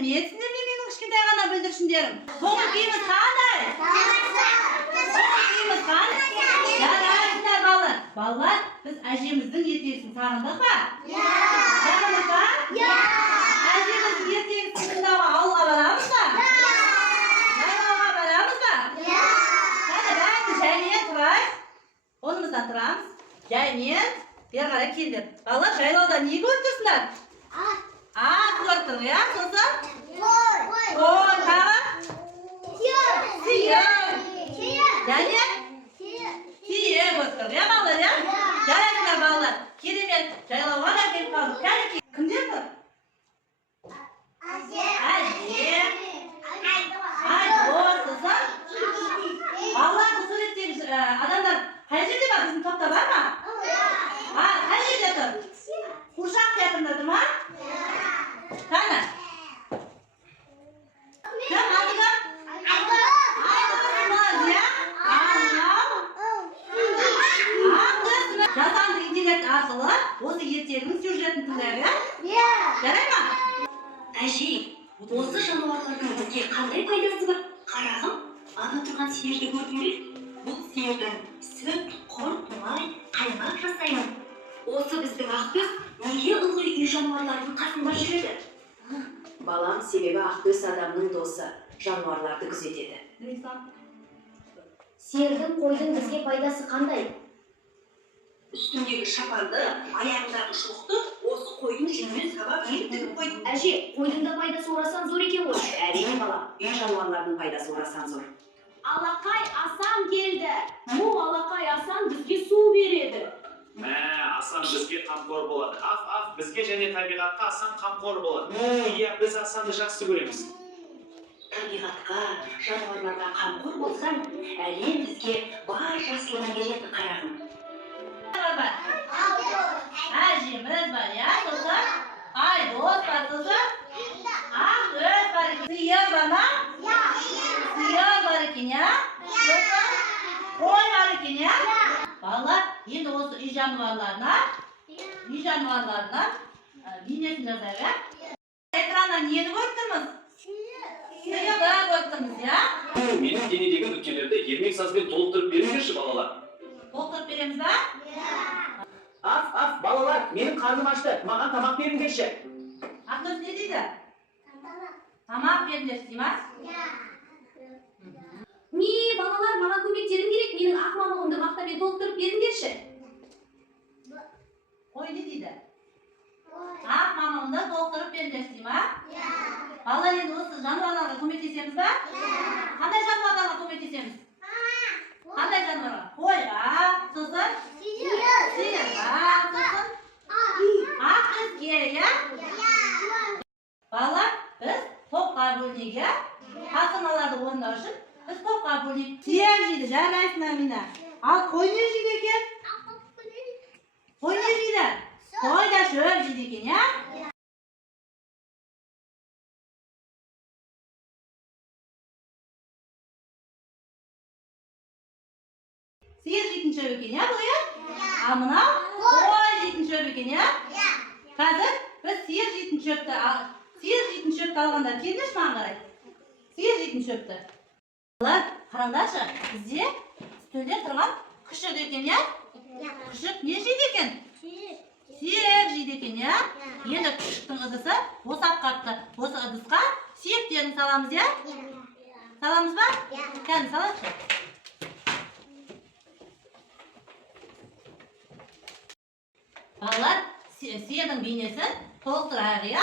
Bilmeyetsiniz menin kişkentay gana bildirişinlerim. Koğul kiyimiz qanday? Koğul kiyimiz qanday? Jarayipsizlar ballar. Ballar, biz ajemizдің ертегісін сағындық па? Сағындық па? Ajemizдің ертегісін тыңдауға ауылға барамыз ба? Жайлауға барамыз ба? Қане бәріміз жаймен тұрайық. Онымыздан тұрамыз. Жаймен бері қарай келдік. Балалар, жайлауда не көріп тұрсыңдар? Ат көріп тұр, иә? Сосын? Қой, тағы? Сиыр. Және? Сиыр көріп тұр, иә балалар, иә? Жарайсыңдар балалар. Керемет жайлауға да келіп қалдық. Кәне, кімдер тұр? Әжем. Айдос, сосын? Балалар, бұл суреттегі адамдар қай жерде бар? Біздің топта бар ма? Қай жерде тұр? Қуыршақ театрында тұр ма? Қане? Кім аты кім? Айдосымыз, иә? Жасанды интеллект арқылы осы ертегінің сюжетін тыңдайық, иә? Жарай ма? Әжей, осы жануарлардың бізге қандай пайдасы бар? Қарағым, ана тұрған сиырды көрдің бе? Бұл сиырдан сүт, құрт, май, қаймақ жасаймын. Осы біздің Ақтөс неге ылғи үй жануарларының қасында жүреді? Балам, себебі Ақтөс адамның досы, жануарларды күзетеді. Сиырдың, қойдың бізге пайдасы қандай? Үстіндегі шапанды, аяғындағы шоқты осы қойдың жүнінен сабап тігіп қойдым. Әже, қойдың да пайдасы орасан зор екен ғой. Әрине балам, үй жануарлардың пайдасы орасан зор. Алақай Асан келді. Бұл Алақай Асан бізге су береді. Асан бізге қамқор болады. Бізге және табиғатқа Асан қамқор болады. Иә, біз Асанды жақсы көреміз. Табиғатқа, жануарларға қамқор болсаң, әлем бізге бар жақсылығын береді қарағым. Әжеміз бар, иә? Сосын? Айдос бар, сосын? Ақтөс бар екен. Сиыр бар ма? Сиыр бар екен, иә? Сосын? Қой бар екен, иә? Балалар, енді осы үй жануарларына бейнесін жазайық, иә? Экраннан нені көріп тұрмыз? Сиырды көріп тұрмыз, иә? Менің денедегі нүктелерді ермек сазбен толықтырып беріңдерші балалар. Толықтырып береміз ба? Балалар, менің қарным ашты, маған тамақ беріңдерші. Ақтөс не дейді? Тамақ беріңдерші, дей ма? Балалар, маған көмектерің керек, менің ақ мамығымды мақтамен толықтырып беріңдерші. Қой не дейді? Ақ мамығымды толықтырып беріңдерші, дей ма? Балалар, енді осы жануарларға көмектесеміз ба? Қандай жануарларға көмектесеміз? Қандай жануарға? Қойға, сосын? Сиырға, сосын? Ақ ізге, иә? Балалар, біз топқа бөлінейік, иә? Тапсырмаларды орындау үшін біз топқа бөлінейік. Сиыр жейді, жарайсыңдар мені. Ал қой не жейді екен? Қой не жейді? Қой да шөп жейді екен, иә? Сиыр жейтін шөп екен, иә бұл, иә? Ал мынау қой жейтін шөп екен, иә? Қазір біз сиыр жейтін шөпті алғандар келдерші маған қарай. Сиыр жейтін шөпті. Балалар, қараңдаршы, бізде үстінде тұрған күшік екен, иә? Күшік не жейді екен? Сиыр жейді екен, иә? Енді күшіктің ыдысы босап қапты. Осы ыдысқа сүйектерін саламыз, иә? Саламыз ба? Кәне салайықшы. Балалар, сиырдың бейнесін толықтырайық, иә?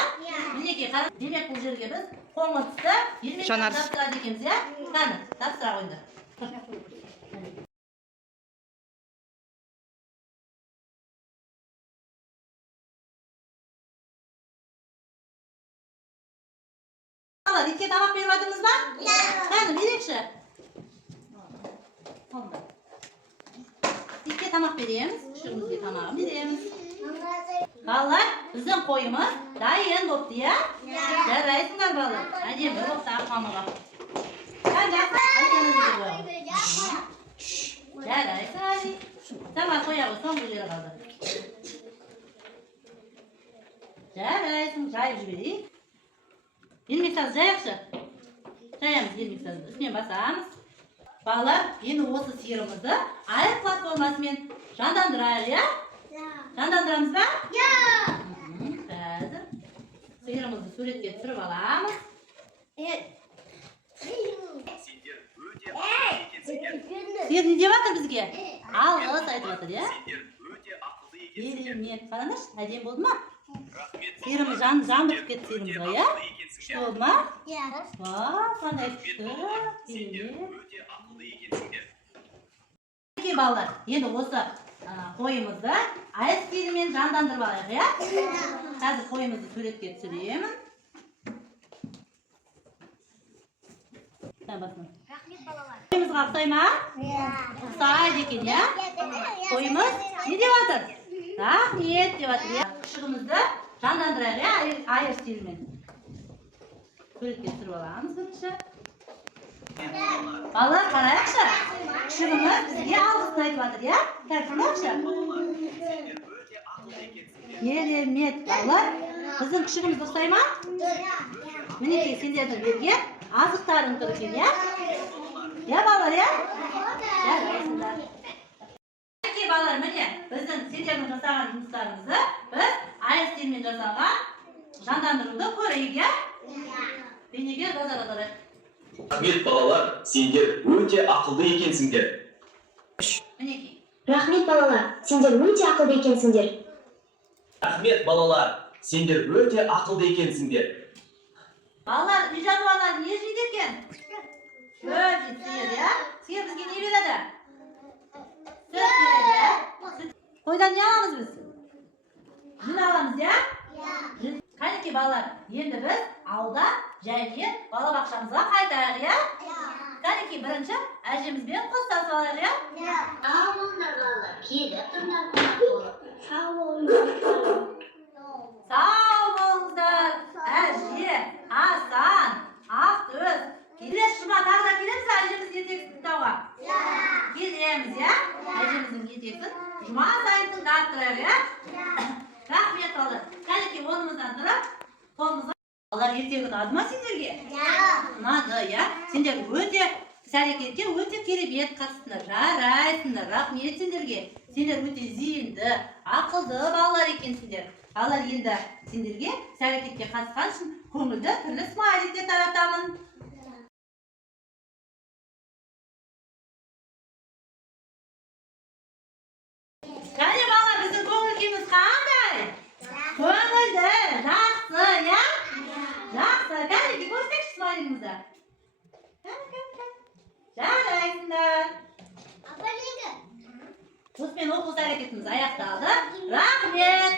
Мінекей қарап, демек бұл жерге біз қоңыр түсті ермектен тапсырады екенбіз, иә? Қане, тапсыра қойыңдар. Балалар, итке тамақ беріп жатырмыз ба? Қане, берейікші. Итке тамақ береміз, күшігімізге тамағын береміз. Балалар, біздің қойымыз дайын бопты, иә? Жарайсыңдар балалар. Әдемі бопты ақ мамығы. Жарайсың, Али. Тамақ қоя ғой, соңғы жері қалды. Жарайсың, жайып жіберейік. Ilmiksaz jayaqшы. Jayamiz ilmiksazды. Üstüne basamiz. Balalar, endi осы siyirimizni ayr platformasымен jandandırayıq, ya? Jandandıramız ba? Қазір siyirimizni suretке түсіріп alamыз. Сиыр не деп жатыр бізге? Алғыс айтып жатыр, ya? Керемет. Қараңдаршы, әдемі болды ма? Сиырымыз жандырып кетті сиырымызға, ya? Күшті болды ма? Қандай күшті. Керемет. Балалар, енді осы қойымызды айыр стилімен жандандырып алайық, ya? Қазір қойымызды суретке түсіремін. Қойымызға ұқсай ма? Ұқсайды екен, ya? Қойымыз не деп жатыр? Рахмет деп жатыр, ya? Күшігімізді жандандырайық, ya? Айыр стилімен. Суретке түсіріп аламыз бірінші. Балалар, қарайықшы. Күшігіміз бізге алғысын айтып жатыр, ya? Қарайықшы. Керемет, балалар. Біздің күшігіміз ұқсай ма? Мінекей сендердің берген азықтарың тұр екен, ya? Ya балалар, ya? Жарайсыңдар. Мінекей балалар, міне біздің сендердің жасаған жұмыстарымызды біз айыр стилімен жасалған жандандыруды көрейік, ya? Бейнеге назар аударайық. Рахмет балалар, сендер өте ақылды екенсіңдер. Мінекей. Рахмет балалар, сендер өте ақылды екенсіңдер. Рахмет балалар, сендер өте ақылды екенсіңдер. Балалар, үй жануарлар не жейді екен? Шөп жейді, сиыр, ya? Сиыр бізге не береді? Сүт береді, ya? Қойдан не аламыз біз? Жүн аламыз, ya? Қанекей балалар, енді біз ауылда жаймен балабақшамызға қайтайық, ya? Қанекей бірінші әжемізбен қоштасып алайық, ya? Сау болыңдар балалар, келіп тұрыңдар қонақ болып. Сау болыңдар, әже, Асан, Ақтөс. Келесі жұма тағы да келеміз әжеміздің ертегісін тыңдауға? Келеміз, ya? Әжеміздің ертегісін жұма сайын тыңдап тұрайық, ya? Рахмет балалар. Қанекей орнымыздан тұрып, қолымызға. Балалар ертегі ұнады ма сендерге? Ұнады, ya? Сендер өте іс-әрекетке өте керемет қатыстыңдар. Жарайсыңдар. Рахмет сендерге. Сендер өте зейінді, ақылды балалар екенсіңдер. Балалар, енді сендерге іс-әрекетке қатысқан үшін көңілді түрлі смайликтер таратамын. Қане балалар, біздің көңіл-күйіміз қандай? Көңілді, жақсы, ya? Жақсы. Қанекей көрсетейікші смайлигімізді. Жарайсыңдар. Осымен оқу әрекетіміз аяқталды. Рахмет.